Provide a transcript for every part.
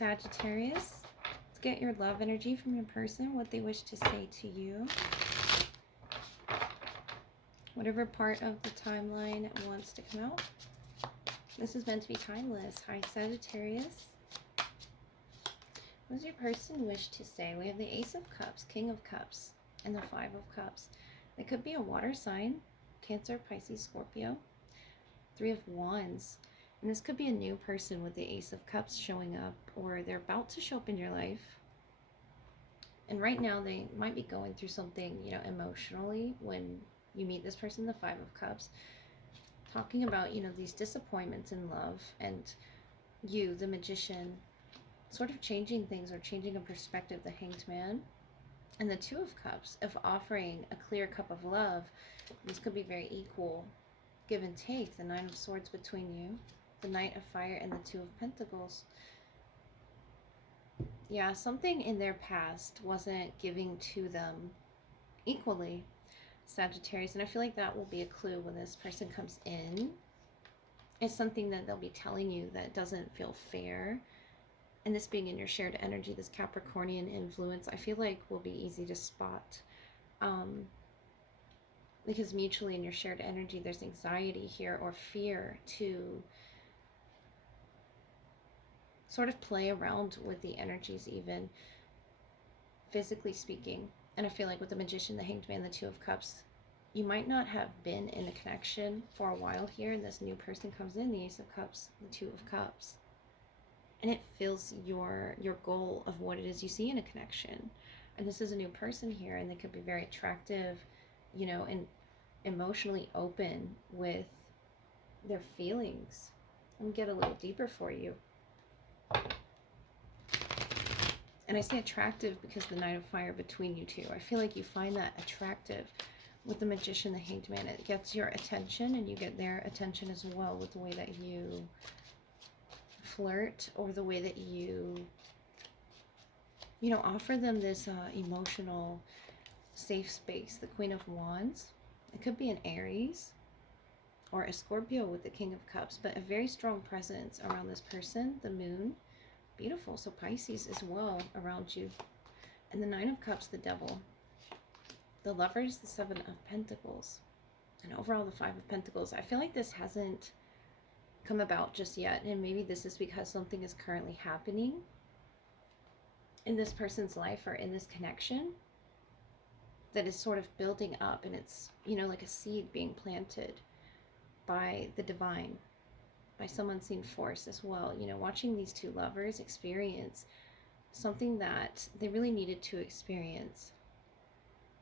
Sagittarius. Let's get your love energy from your person, what they wish to say to you. Whatever part of the timeline wants to come out. This is meant to be timeless. Hi, Sagittarius. What does your person wish to say? We have the Ace of Cups, King of Cups, and the Five of Cups. It could be a water sign, Cancer, Pisces, Scorpio. Three of Wands. And this could be a new person with the Ace of Cups showing up, or they're about to show up in your life. And right now they might be going through something, emotionally when you meet this person, the Five of Cups. Talking about, these disappointments in love, and you, the Magician, sort of changing things or changing a perspective, the Hanged Man. And the Two of Cups, of offering a clear cup of love. This could be very equal, give and take. The Nine of Swords between you, the Knight of Fire, and the Two of Pentacles. Yeah, something in their past wasn't giving to them equally, Sagittarius. And I feel like that will be a clue when this person comes in. It's something that they'll be telling you that doesn't feel fair. And this being in your shared energy, this Capricornian influence, I feel like will be easy to spot. Because mutually in your shared energy, there's anxiety here or fear to sort of play around with the energies, even physically speaking. And I feel like with the Magician, the Hanged Man, the Two of Cups, you might not have been in a connection for a while here, and this new person comes in, the Ace of Cups, the Two of Cups. And it fills your goal of what it is you see in a connection. And this is a new person here, and they could be very attractive, and emotionally open with their feelings. Let me get a little deeper for you. And I say attractive because the Knight of Fire between you two. I feel like you find that attractive. With the Magician, the Hanged Man, it gets your attention, and you get their attention as well with the way that you flirt, or the way that you offer them this emotional safe space. The Queen of Wands, it could be an Aries or a Scorpio with the King of Cups, but a very strong presence around this person. The Moon, beautiful, so Pisces as well around you. And the Nine of Cups, the Devil. The Lovers, the Seven of Pentacles, and overall the Five of Pentacles. I feel like this hasn't come about just yet, and maybe this is because something is currently happening in this person's life or in this connection that is sort of building up, and it's like a seed being planted by the divine, by some unseen force as well. Watching these two lovers experience something that they really needed to experience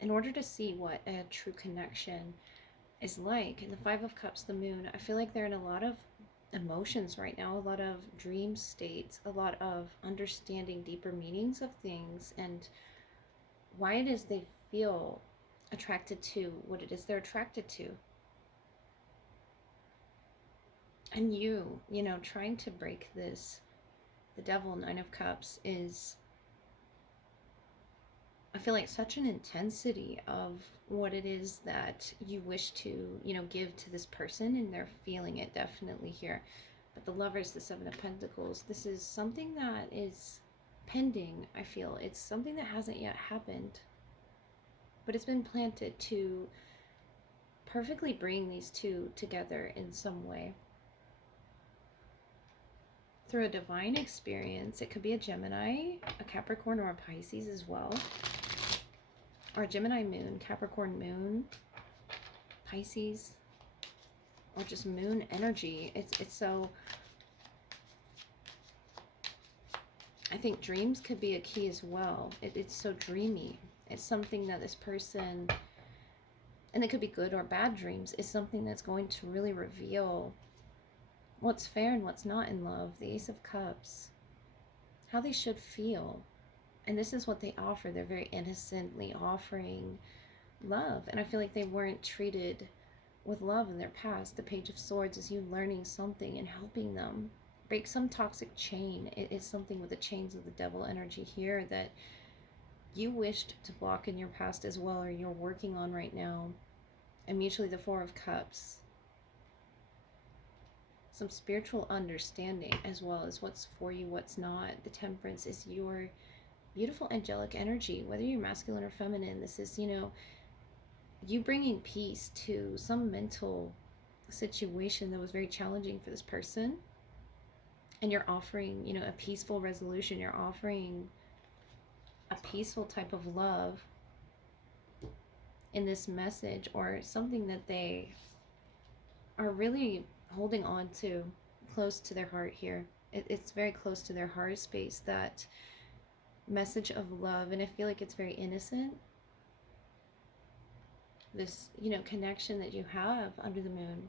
in order to see what a true connection is like. And the Five of Cups, the Moon, I feel like they're in a lot of emotions right now, a lot of dream states, a lot of understanding deeper meanings of things, and why it is they feel attracted to what it is they're attracted to. And trying to break this. The Devil, Nine of Cups, is, I feel like, such an intensity of what it is that you wish to, give to this person, and they're feeling it definitely here. But the Lovers, the Seven of Pentacles, this is something that is pending, I feel. It's something that hasn't yet happened, but it's been planted to perfectly bring these two together in some way. Through a divine experience. It could be a Gemini, a Capricorn, or a Pisces as well. Or Gemini Moon, Capricorn Moon, Pisces, or just Moon energy. It's so, I think dreams could be a key as well. It's so dreamy. It's something that this person, and it could be good or bad dreams, is something that's going to really reveal what's fair and what's not in love. The Ace of Cups, how they should feel. And this is what they offer. They're very innocently offering love. And I feel like they weren't treated with love in their past. The Page of Swords is you learning something and helping them break some toxic chain. It is something with the chains of the Devil energy here that you wished to block in your past as well, or you're working on right now. And mutually the Four of Cups. some spiritual understanding, as well as what's for you, what's not. The Temperance is your beautiful angelic energy, whether you're masculine or feminine. This is, you bringing peace to some mental situation that was very challenging for this person. And you're offering, a peaceful resolution. You're offering a peaceful type of love in this message, or something that they are really holding on to close to their heart here. It's very close to their heart space, that message of love. And I feel like it's very innocent, this connection that you have under the moon.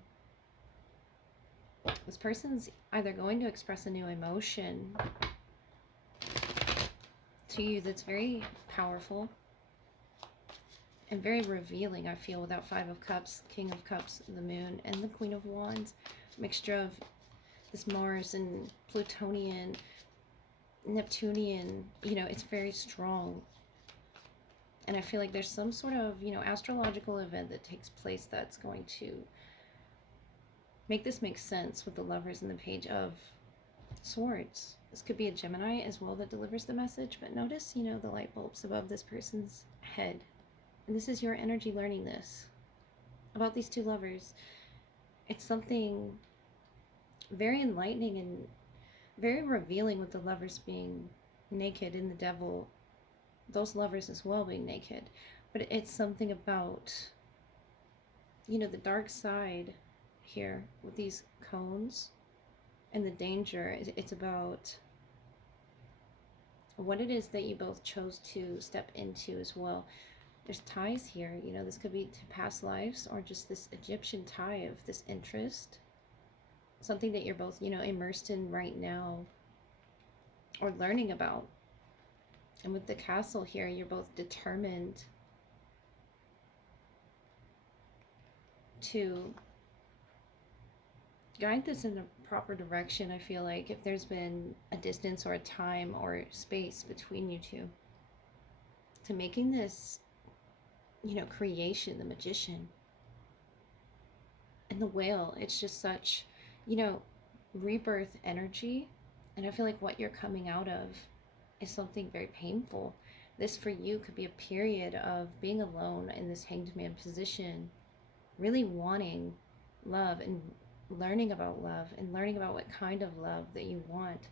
This person's either going to express a new emotion to you that's very powerful and very revealing, I feel, without Five of Cups, King of Cups, the Moon, and the Queen of Wands. Mixture of this Mars and Plutonian, Neptunian, it's very strong. And I feel like there's some sort of, astrological event that takes place that's going to make this make sense with the Lovers and the Page of Swords. This could be a Gemini as well that delivers the message, but notice, the light bulbs above this person's head. And this is your energy learning this about these two lovers. It's something very enlightening and very revealing, with the lovers being naked and the devil, those lovers as well, being naked. But it's something about, the dark side here with these cones and the danger. It's about what it is that you both chose to step into as well. There's ties here, this could be to past lives, or just this Egyptian tie of this interest, something that you're both, immersed in right now or learning about. And with the Castle here, you're both determined to guide this in the proper direction. I feel like if there's been a distance or a time or space between you two, to making this, creation, the Magician and the Whale. It's just such, rebirth energy. And I feel like what you're coming out of is something very painful. This for you could be a period of being alone in this Hanged Man position, really wanting love and learning about love and learning about what kind of love that you want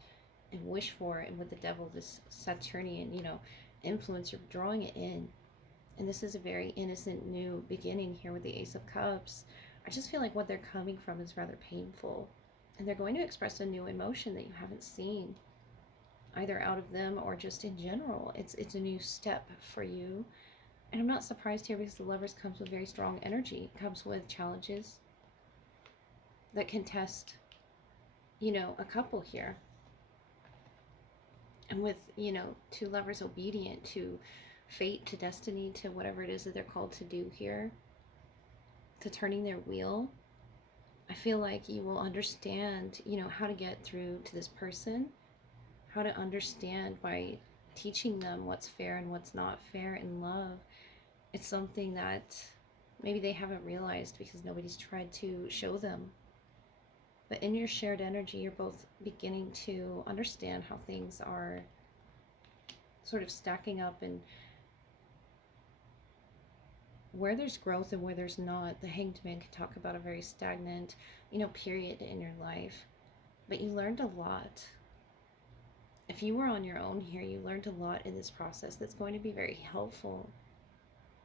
and wish for. And with the Devil, this Saturnian, influence, you're drawing it in. And this is a very innocent new beginning here with the Ace of Cups. I just feel like what they're coming from is rather painful. And they're going to express a new emotion that you haven't seen, either out of them or just in general. It's a new step for you. And I'm not surprised here, because the Lovers comes with very strong energy. It comes with challenges that can test, a couple here. And with, two lovers obedient to fate, to destiny, to whatever it is that they're called to do here, to turning their wheel, I feel like you will understand, how to get through to this person, how to understand by teaching them what's fair and what's not fair in love. It's something that maybe they haven't realized because nobody's tried to show them. But in your shared energy, you're both beginning to understand how things are sort of stacking up, and where there's growth and where there's not. The Hanged Man can talk about a very stagnant, period in your life. But you learned a lot. If you were on your own here, you learned a lot in this process that's going to be very helpful.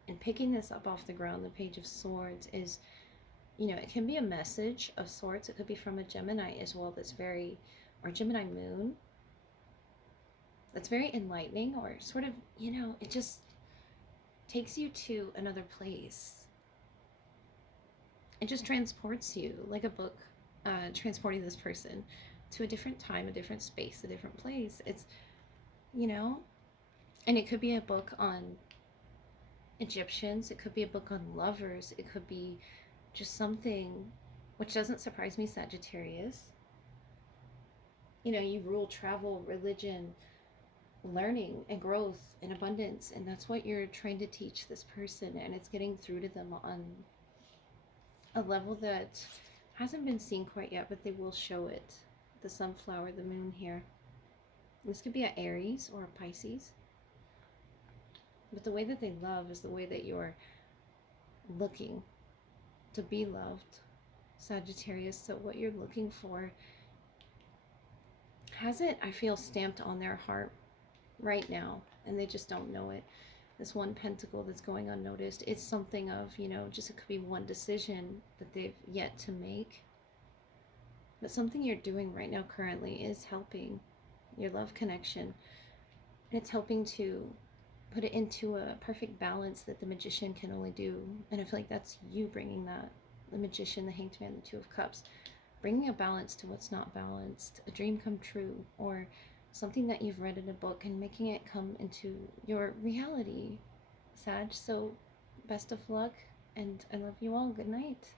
And picking this up off the ground, the Page of Swords is, it can be a message of sorts. It could be from a Gemini as well, that's very, or Gemini moon, that's very enlightening, or sort of, it just takes you to another place. It just transports you like a book, transporting this person to a different time, a different space, a different place. It's, and it could be a book on Egyptians, it could be a book on lovers, it could be just something, which doesn't surprise me, Sagittarius. You rule travel, religion, learning and growth and abundance, and that's what you're trying to teach this person, and it's getting through to them on a level that Hasn't been seen quite yet, but they will show it. The sunflower, the moon here. This could be an Aries or a Pisces. But the way that they love is the way that you're looking to be loved, Sagittarius. So what you're looking for hasn't, I feel, stamped on their heart right now, and they just don't know it. This one pentacle that's going unnoticed, it's something of, you know, just it could be one decision that they've yet to make. But something you're doing right now currently is helping your love connection. And it's helping to put it into a perfect balance that the Magician can only do. And I feel like that's you bringing that. The Magician, the Hanged Man, the Two of Cups. Bringing a balance to what's not balanced. A dream come true. Or something that you've read in a book and making it come into your reality, Sag. So best of luck, and I love you all. Good night.